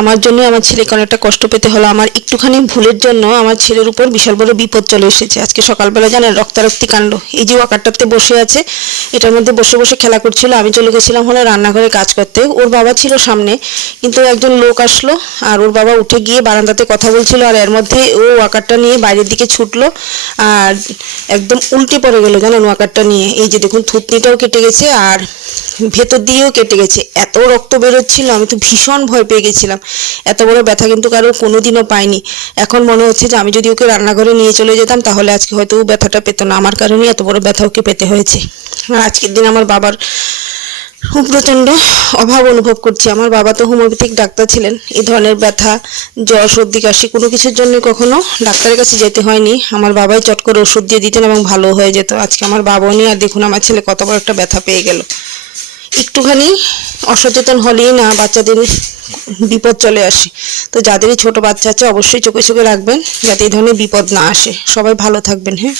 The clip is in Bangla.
আমার জন্য আমার ছেলেকে অনেকটা কষ্ট পেতে হলো। আমার একটুখানি ভুলের জন্য আমার ছেলের উপর বিশাল বড় বিপদ চলে এসেছে। আজকে সকালবেলা জানেন রক্তারক্তি কাণ্ড। এই যে ওয়াকারটাতে বসে আছে, এটার মধ্যে বসে বসে খেলা করছিল। আমি চলে গেছিলাম হলো রান্নাঘরে কাজ করতে। ওর বাবা ছিল সামনে, কিন্তু একজন লোক আসলো আর ওর বাবা উঠে গিয়ে বারান্দাতে কথা বলছিল, আর এর মধ্যে ও ওয়াকারটা নিয়ে বাইরের দিকে ছুটলো আর একদম উল্টে পড়ে গেল জানেন ওয়াকারটা নিয়ে। এই যে দেখুন থুতনিটাও কেটে গেছে আর ভেতর দিয়েও কেটে গেছে। এত রক্ত বেরোচ্ছিল, আমি তো ভীষণ ভয় পেয়ে গেছিলাম। এত বড় ব্যথা কিন্তু কারো কোনোদিনও পাইনি। এখন মনে হচ্ছে যে আমি যদি ওকে রান্নাঘরে নিয়ে চলে যেতাম তাহলে আজকে হয়তো ও ব্যথাটা পেত না। আমার কারণে এত বড় ব্যথা ওকে পেতে হয়েছে। আর আজকের দিন আমার বাবার খুব প্রচণ্ড অভাব অনুভব করছি। আমার বাবা তো হোমিওপ্যাথিক ডাক্তার ছিলেন। এই ধরনের ব্যথা, জ্বর, সর্দি, কাশি কোনো কিছুর জন্য কখনো ডাক্তারের কাছে যেতে হয়নি। আমার বাবাই চট করে ওষুধ দিয়ে দিতেন এবং ভালো হয়ে যেত। আজকে আমার বাবাও নেই, আর দেখুন আমার ছেলে কত বড় একটা ব্যথা পেয়ে গেল। একটুখানি অসচেতন হলেই না বাচ্চাদের বিপদ চলে আসে। তো যাদেরই ছোট বাচ্চা আছে অবশ্যই চোখে চোখে রাখবেন যাতে এই ধরনের বিপদ না আসে। সবাই ভালো থাকবেন। হ্যাঁ।